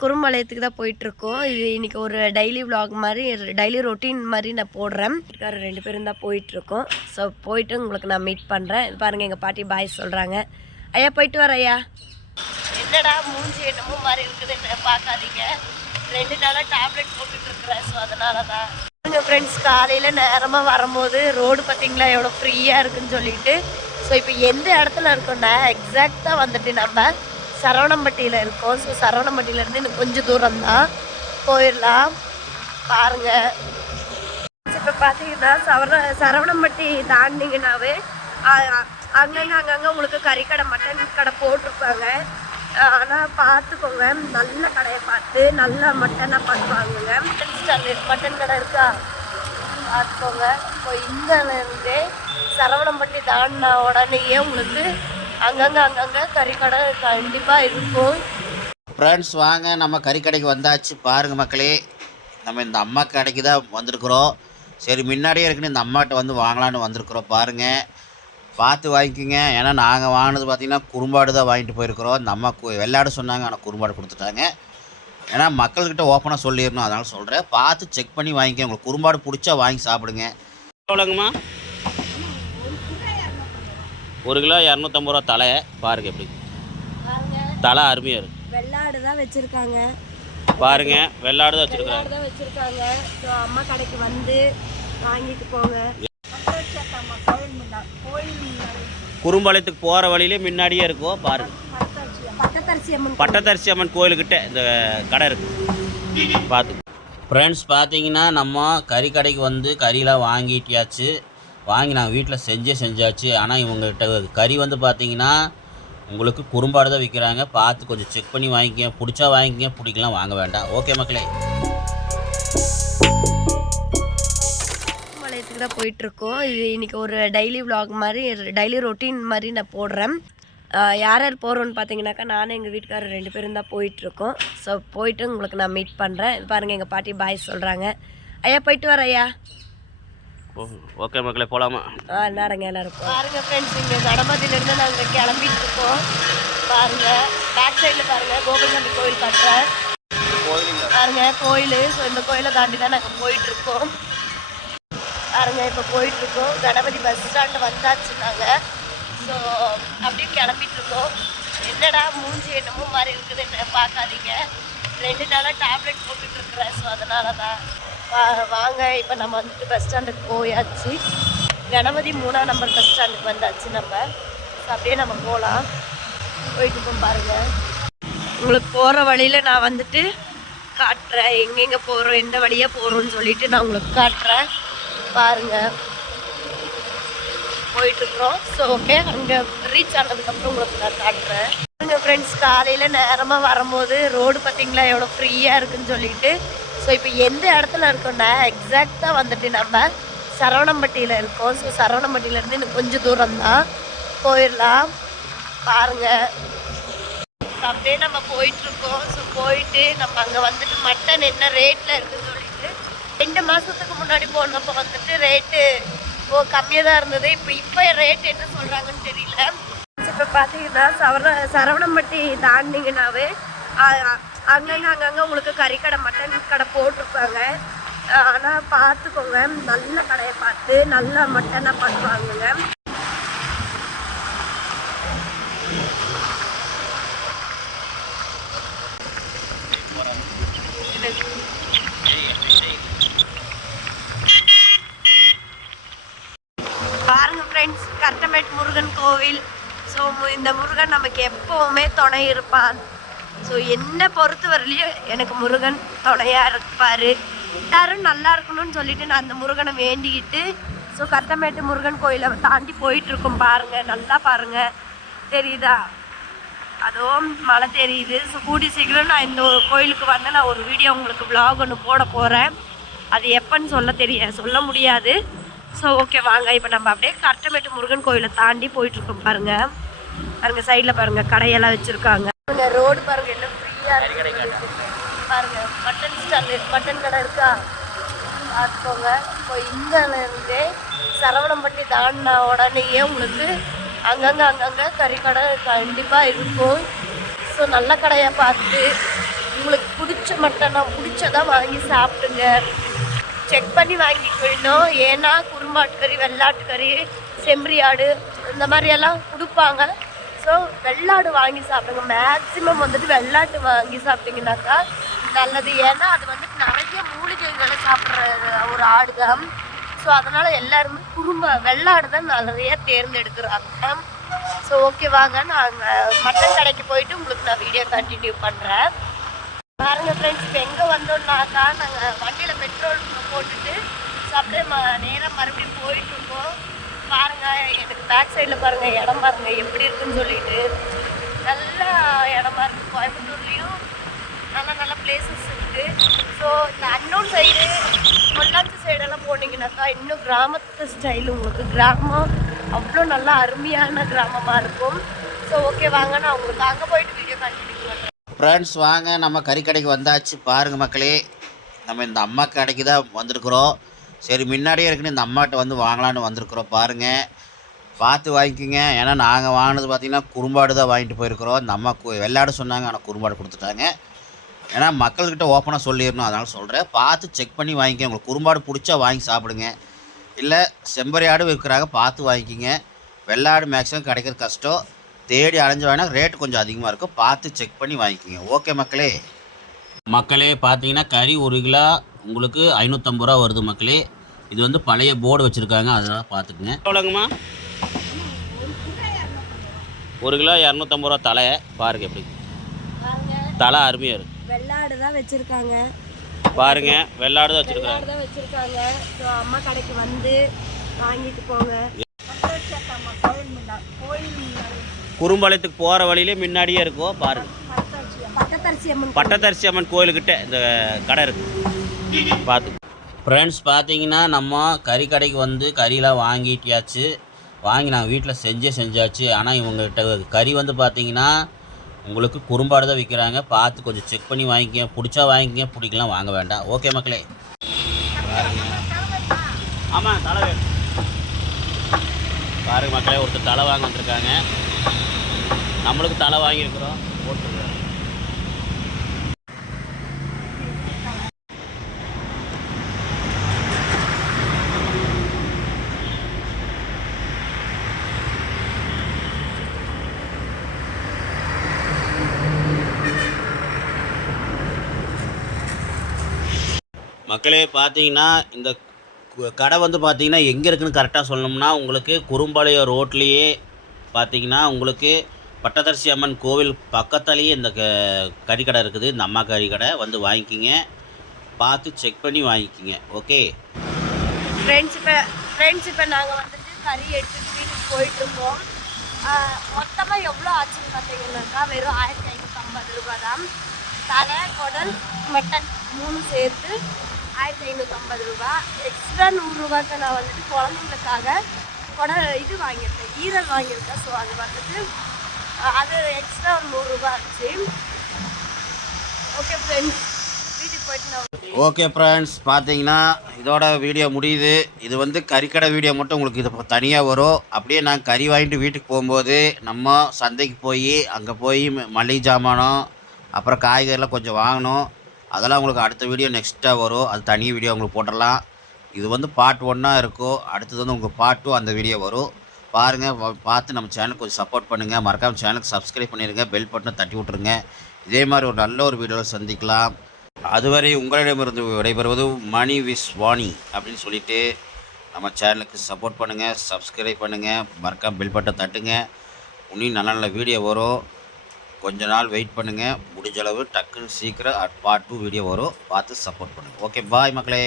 குறும்பாளையத்துக்கு தான் போயிட்டுருக்கோம். இது இன்றைக்கி ஒரு டெய்லி விலாக் மாதிரி, டெய்லி ரொட்டீன் மாதிரி நான் போடுறேன். 2 பேரும் தான் போயிட்டுருக்கோம். ஸோ போயிட்டு உங்களுக்கு நான் மீட் பண்ணுறேன். இது பாருங்கள், எங்கள் பாட்டி பாய் சொல்கிறாங்க. ஐயா போயிட்டு வர ஐயா. என்னடா மூஞ்சி என்னமோ மாதிரி இருக்குதுன்னு பார்க்காதீங்க. 2 நாளாக டேப்லெட் போட்டுட்ருக்குறேன். ஸோ அதனால தான் எங்கள் ஃப்ரெண்ட்ஸ் காலையில் நேரமாக வரும்போது ரோடு பார்த்திங்களா எவ்வளோ ஃப்ரீயாக இருக்குதுன்னு சொல்லிட்டு. ஸோ இப்போ எந்த இடத்துல இருக்கோன்னா எக்ஸாக்டாக வந்துட்டு நம்ம சரவணம்பட்டியில் இருக்கோம். ஸோ சரவணம்பட்டியிலேருந்து இன்னும் கொஞ்சம் தூரம் தான், போயிடலாம் பாருங்கள். இப்போ பார்த்தீங்கன்னா சரவணம்பட்டி தாண்டிங்கன்னாவே அங்கங்கே உங்களுக்கு கறிக்கடை மட்டன் கடை போட்டிருப்பாங்க. ஆனால் பார்த்துக்கோங்க, நல்ல கடையை பார்த்து நல்ல மட்டனாக பார்த்து வாங்குங்க. மட்டன் கடை இருக்கா பார்த்துக்கோங்க. இப்போ இங்கேருந்தே சரவணம்பட்டி தாண்டினா உடனேயே உங்களுக்கு அங்கங்கே கறிக்கடை கண்டிப்பாக இருக்கும். ஃப்ரெண்ட்ஸ் வாங்க, நம்ம கறிக்கடைக்கு வந்தாச்சு. பாருங்கள் மக்களே, நம்ம இந்த அம்மா கடைக்கு தான் வந்திருக்குறோம். சரி, முன்னாடியே இருக்குன்னு இந்த அம்மாட்ட வந்து வாங்கலான்னு வந்திருக்குறோம். பாருங்கள், பார்த்து வாங்கிக்கோங்க. ஏன்னா நாங்கள் வாங்கினது பார்த்திங்கன்னா குறும்பாடு தான் வாங்கிட்டு போயிருக்கிறோம். இந்த அம்மா வெள்ளாடு சொன்னாங்க, ஆனால் குறும்பாடு கொடுத்துட்டாங்க. ஏன்னா மக்கள்கிட்ட ஓப்பனாக சொல்லிடணும், அதனால் சொல்கிறேன். பார்த்து செக் பண்ணி வாங்கிக்க. உங்களுக்கு குறும்பாடு பிடிச்சா வாங்கி சாப்பிடுங்க. எவ்வளோங்கம்மா? 1 கிலோ 250 ரூபா தலை. பாருங்கள் எப்படி தலை அருமையாக இருக்குது. வெள்ளாடு தான் வச்சுருக்காங்க பாருங்கள், வெள்ளாடு தான் வச்சுருக்காங்க. ஸோ அம்மா கடைக்கு வந்து வாங்கிட்டு போங்க. குறும்பாளையத்துக்கு போகிற வழியிலே முன்னாடியே இருக்கும். பாருங்கள், பட்டத்தரிசி அம்மன் கோயிலுக்கிட்ட இந்த கடை இருக்குது. பார்த்து ஃப்ரெண்ட்ஸ், பார்த்தீங்கன்னா நம்ம கறிக்கடைக்கு வந்து கறியெலாம் வாங்கிட்டியாச்சு. வாங்கி நாங்கள் வீட்டில் செஞ்சாச்சு. ஆனால் இவங்ககிட்ட கறி வந்து பார்த்தீங்கன்னா உங்களுக்கு குறும்பாடு தான் விற்கிறாங்க. பார்த்து கொஞ்சம் செக் பண்ணி வாங்கிக்க. பிடிச்சா வாங்கிக்க, பிடிக்கலாம் வாங்க வேண்டாம். ஓகே மக்களே, குறும்பாளையத்துக்கு தான் போயிட்டுருக்கோம். இது இன்றைக்கி ஒரு டெய்லி விலாக் மாதிரி, டெய்லி ரொட்டீன் மாதிரி நான் போடுறேன். யார் யார் போகிறோன்னு பார்த்தீங்கன்னாக்கா நானும் எங்கள் வீட்டுக்காரர் 2 பேரும் தான் போயிட்டுருக்கோம். ஸோ போயிட்டு உங்களுக்கு நான் மீட் பண்ணுறேன். இது பாருங்கள், எங்கள் பாட்டி பாய் சொல்கிறாங்க. ஐயா போயிட்டு வர ஐயா. ஓகே மக்களே, போகலாமா? என்னடங்க எல்லோரும் பாருங்கள் ஃப்ரெண்ட்ஸ், இங்கே கணபதியிலேருந்து நாங்கள் கிளம்பிட்டு இருக்கோம். பாருங்கள், பேக் சைடில் பாருங்கள் கோபுரசாமி கோயில் கட்டுறேன். பாருங்கள் கோயில். ஸோ இந்த கோயிலை தாண்டி தான் நாங்கள் போயிட்டுருக்கோம். பாருங்கள், இப்போ போயிட்டுருக்கோம். கணபதி பஸ் ஸ்டாண்டு வந்தாச்சு நாங்கள். ஸோ அப்படியே கிளம்பிட்டுருக்கோம். என்னடா மூஞ்சி என்னமோ மாதிரி இருக்குதுன்னு பார்க்காதீங்க. 2 நாளாக டேப்லெட் போட்டுட்ருக்குறேன். ஸோ அதனால தான் வாங்க. இப்போ நம்ம வந்துட்டு பஸ் ஸ்டாண்டுக்கு போயாச்சு. கணபதி 3ஆம் நம்பர் பஸ் ஸ்டாண்டுக்கு வந்தாச்சு நம்ம. ஸோ அப்படியே நம்ம போகலாம். போயிட்டு இருக்கோம் பாருங்கள். உங்களுக்கு போகிற வழியில் நான் வந்துட்டு காட்டுறேன், எங்கெங்கே போகிறோம், எந்த வழியாக போகிறோன்னு சொல்லிவிட்டு நான் உங்களுக்கு காட்டுறேன். பாருங்கள், போயிட்டுருக்குறோம். ஸோ ஓகே, அங்கே ரீச் ஆனதுக்கப்புறம் உங்களுக்கு நான் காட்டுறேன். எங்கள் ஃப்ரெண்ட்ஸ் காலையில் நேரமாக வரும்போது ரோடு பார்த்திங்களா எவ்வளோ ஃப்ரீயாக இருக்குதுன்னு சொல்லிட்டு. ஸோ இப்போ எந்த இடத்துல இருக்கோன்னா எக்ஸாக்டாக வந்துட்டு நம்ம சரவணம்பட்டியில் இருக்கோம். ஸோ சரவணம்பட்டியிலேருந்து இன்னும் கொஞ்சம் தூரம் தான், போயிடலாம் பாருங்கள். அப்படியே நம்ம போயிட்டுருக்கோம். ஸோ போயிட்டு நம்ம அங்கே வந்துட்டு மட்டன் என்ன ரேட்டில் இருக்குதுன்னு சொல்லிட்டு 2 மாதத்துக்கு முன்னாடி போனப்போ வந்துட்டு ரேட்டு கம்மியாக தான் இருந்தது. இப்போ ரேட் என்ன சொல்கிறாங்கன்னு தெரியல. இப்போ பார்த்தீங்கன்னா சரவணம்பட்டி தாண்டிங்கன்னாவே அங்கங்கே உங்களுக்கு கறிக்கடை மட்டன் கடை போட்டிருப்பாங்க. ஆனால் பார்த்துக்கோங்க, நல்ல கடையை பார்த்து நல்ல மட்டனாக பார்த்து வாங்குங்க. பாருங்க ஃப்ரெண்ட்ஸ், கட்டமேட் முருகன் கோவில். ஸோ இந்த முருகன் நமக்கு எப்போவுமே துணை இருப்பான். ஸோ என்னை பொறுத்த வரலையும் எனக்கு முருகன் துணையாக இருப்பார். எல்லாரும் நல்லா இருக்கணும்னு சொல்லிட்டு நான் அந்த முருகனை வேண்டிக்கிட்டு ஸோ கட்டமேட்டு முருகன் கோயிலை தாண்டி போயிட்டுருக்கோம். பாருங்கள், நல்லா பாருங்கள், தெரியுதா? அதுவும் மழை தெரியுது. ஸோ கூடி சீக்கிரம் நான் இந்த கோயிலுக்கு வந்து நான் ஒரு வீடியோ உங்களுக்கு விலாக் ஒன்று போட போகிறேன். அது எப்போன்னு சொல்ல முடியாது. ஸோ ஓகே வாங்க, இப்போ நம்ம அப்படியே கட்டமேட்டு முருகன் கோயிலை தாண்டி போயிட்டுருக்கோம். பாருங்கள் சைடில் பாருங்கள் கடையெல்லாம் வச்சுருக்காங்க. ரோடு பாருங்கள் எல்லாம் ஃப்ரீயாக இருக்குது. பாருங்கள் மட்டன் கடை இருக்கா பார்த்துக்கோங்க. இப்போ இங்கேருந்தே சரவணம்பட்டி தாண்டினா உடனேயே உங்களுக்கு அங்கங்கே கறிக்கடை கண்டிப்பாக இருக்கும். ஸோ நல்ல கடையாக பார்த்து உங்களுக்கு பிடிச்ச மட்டனா பிடிச்சதா வாங்கி சாப்பிடுங்க. செக் பண்ணி வாங்கிக்கணும். ஏன்னா குருமாட்டுக்கறி, வெள்ளாட்டுக்கறி, செம்பரி ஆடு இந்த மாதிரியெல்லாம் கொடுப்பாங்க. ஸோ வெள்ளாடு வாங்கி சாப்பிடுங்க. மேக்ஸிமம் வந்துட்டு வெள்ளாட்டு வாங்கி சாப்பிட்டீங்கன்னாக்கா நல்லது. ஏன்னா அது வந்துட்டு நிறைய மூலிகைகளை சாப்பிட்ற ஒரு ஆடு தான். ஸோ அதனால் எல்லாருமே வெள்ளாடு தான் நிறைய தேர்ந்தெடுக்கிறாங்க. ஸோ ஓகே வாங்க, நாங்கள் மட்டன் கடைக்கு போயிட்டு உங்களுக்கு நான் வீடியோ கண்டினியூ பண்ணுறேன். பாருங்க ஃப்ரெண்ட்ஸ், இப்போ எங்கே வந்தோம்னாக்கா நாங்கள் வண்டியில் பெட்ரோல் போட்டுட்டு அப்படியே நேராக மறுபடியும் போயிட்டுருக்கோம். பாருங்கள், எனக்கு பேக் சைடில் பாருங்கள் இடம் பாருங்கள் எப்படி இருக்குன்னு சொல்லிட்டு. நல்ல இடமா இருக்குது. கோயம்புத்தூர்லேயும் நல்ல நல்ல பிளேசஸ் இருக்குது. ஸோ இந்த அன்னூர் சைடு, பொள்ளாச்சி சைடெல்லாம் போனீங்கன்னாக்கா இன்னும் கிராமத்து ஸ்டைல், உங்களுக்கு கிராமம் அவ்வளோ நல்லா அருமையான கிராமமாக இருக்கும். ஸோ ஓகே வாங்க, நான் உங்களுக்கு அங்கே போயிட்டு வீடியோ கண்டினியூ பண்ணுறேன். ஃப்ரெண்ட்ஸ் வாங்க, நம்ம கறிக்கடைக்கு வந்தாச்சு. பாருங்கள் மக்களே, நம்ம இந்த அம்மா கடைக்கு தான் வந்திருக்குறோம். சரி, முன்னாடியே இருக்குன்னு இந்த அம்மாட்ட வந்து வாங்கலான்னு வந்திருக்குறோம். பாருங்கள், பார்த்து வாங்கிக்கோங்க. ஏன்னா நாங்கள் வாங்கினது பார்த்திங்கன்னா குறும்பாடு தான் வாங்கிட்டு போயிருக்கிறோம். இந்த அம்மா வெள்ளாடு சொன்னாங்க, ஆனால் குறும்பாடு கொடுத்துட்டாங்க. ஏன்னா மக்கள்கிட்ட ஓப்பனாக சொல்லிடணும், அதனால் சொல்கிறேன். பார்த்து செக் பண்ணி வாங்கிக்கோங்க. உங்களுக்கு குறும்பாடு பிடிச்சா வாங்கி சாப்பிடுங்க. இல்லை செம்பரி ஆடு விற்கிறாங்க, பார்த்து வாங்கிக்கிங்க. வெள்ளாடு மேக்ஸிமம் கிடைக்கிறது கஷ்டம். தேடி அலைஞ்சு வேணால் ரேட்டு கொஞ்சம் அதிகமாக இருக்கும். பார்த்து செக் பண்ணி வாங்கிக்கோங்க. ஓகே மக்களே பார்த்தீங்கன்னா கறி 1 கிலோ உங்களுக்கு 550 ரூபா வருது மக்களே. இது வந்து பழைய போர்டு வச்சுருக்காங்க, அதனால் பார்த்துக்குங்க. எவ்வளோங்கம்மா? 1 கிலோ 250 ரூபா தலை. பாருங்க எப்படி தலை அருமையாக இருக்குது. வெள்ளாடு தான் வச்சுருக்காங்க. பாருங்க, வெள்ளாடு தான் வச்சுருக்காங்க. ஸோ அம்மா கடைக்கு வந்து வாங்கிட்டு போங்க. குறும்பாளையத்துக்கு போகிற வழியிலே முன்னாடியே இருக்கும். பாருங்கள், பட்டத்தரிசி அம்மன் கோயிலுக்கிட்ட இந்த கடை இருக்குது, பார்த்து. ஃப்ரெண்ட்ஸ் பார்த்தீங்கன்னா நம்ம கறிக்கடைக்கு வந்து கறியெலாம் வாங்கிட்டியாச்சு. வாங்கி நாங்கள் வீட்டில் செஞ்சாச்சு. ஆனால் இவங்ககிட்ட கறி வந்து பார்த்தீங்கன்னா உங்களுக்கு குறும்பாடு தான் விற்கிறாங்க. பார்த்து கொஞ்சம் செக் பண்ணி வாங்கிக்கங்க. பிடிச்சா வாங்கிக்கங்க, பிடிக்கலாம் வாங்க வேண்டாம். ஓகே மக்களே. ஆமாம், தலை வேணும். பாருங்க மக்களே, ஒருத்தர் தலை வாங்க வந்திருக்காங்க. நம்மளுக்கு தலை வாங்கியிருக்கிறோம், போட்டுருக்கோம். மக்களே பார்த்தீங்கன்னா இந்த கடை வந்து பார்த்தீங்கன்னா எங்கே இருக்குதுன்னு கரெக்டாக சொல்லணும்னா, உங்களுக்கு குறும்பாளையம் ரோட்லேயே பார்த்தீங்கன்னா உங்களுக்கு பட்டத்தரிசி அம்மன் கோவில் பக்கத்துலேயே இந்த கறிக்கடை இருக்குது. இந்த அம்மா கறிக்கடை வந்து வாங்கிக்கிங்க. பார்த்து செக் பண்ணி வாங்கிக்கிங்க. ஓகே ஃப்ரெண்ட்ஸ், இப்போ நாங்கள் வந்துட்டு கறி எடுத்துகிட்டு வீட்டுக்கு போயிட்டுருக்கோம். மொத்தமாக எவ்வளோ ஆச்சுன்னு பார்த்தீங்கன்னாக்கா வெறும் 1550 ரூபா தான். தலை, குடல், மட்டன் 3 சேர்த்து 1550 ரூபா. எக்ஸ்ட்ரா 100 ரூபாய்க்கு நான் வந்துட்டு குழந்தைங்களுக்காக இது வாங்கியிருக்கேன், ஈரல் வாங்கியிருக்கேன். ஸோ அது வந்துட்டு அது எக்ஸ்ட்ரா ஒரு 100 ரூபா ஆச்சு. ஓகே ஃப்ரெண்ட்ஸ், வீட்டுக்கு போயிட்டு நான். ஓகே ஃப்ரெண்ட்ஸ், பார்த்தீங்கன்னா இதோட வீடியோ முடியுது. இது வந்து கறிக்கடை வீடியோ மட்டும் உங்களுக்கு இது தனியாக வரும். அப்படியே நான் கறி வாங்கிட்டு வீட்டுக்கு போகும்போது நம்ம சந்தைக்கு போய் அங்கே போய் மளிகை ஜாமானம் அப்புறம் காய்கறிலாம் கொஞ்சம் வாங்கணும். அதெல்லாம் உங்களுக்கு அடுத்த வீடியோ நெக்ஸ்ட்டாக வரும். அது தனி வீடியோ உங்களுக்கு போட்டுடலாம். இது வந்து பார்ட் 1 இருக்கும். அடுத்தது வந்து உங்களுக்கு பார்ட் 2 அந்த வீடியோ வரும். பாருங்கள், பார்த்து நம்ம சேனலுக்கு கொஞ்சம் சப்போர்ட் பண்ணுங்கள். மறக்காமல் சேனலுக்கு சப்ஸ்கிரைப் பண்ணிடுங்க. பெல் பட்டனை தட்டி விட்ருங்க. இதே மாதிரி ஒரு நல்ல ஒரு வீடியோவில் சந்திக்கலாம். அதுவரை உங்களிடமிருந்து விடைபெறுவது மணி விஸ் வாணி அப்படின்னு சொல்லிவிட்டு நம்ம சேனலுக்கு சப்போர்ட் பண்ணுங்கள், சப்ஸ்கிரைப் பண்ணுங்கள், மறக்காமல் பெல் பட்டனை தட்டுங்க. இன்னும் நல்ல நல்ல வீடியோ வரும். கொஞ்ச நாள் வெயிட் பண்ணுங்கள். முடிஞ்சளவு டக்குன்னு சீக்கிரம் பார்ட் 2 வீடியோ வரும். பார்த்து சப்போர்ட் பண்ணுங்கள். ஓகே, பாய் மக்களே.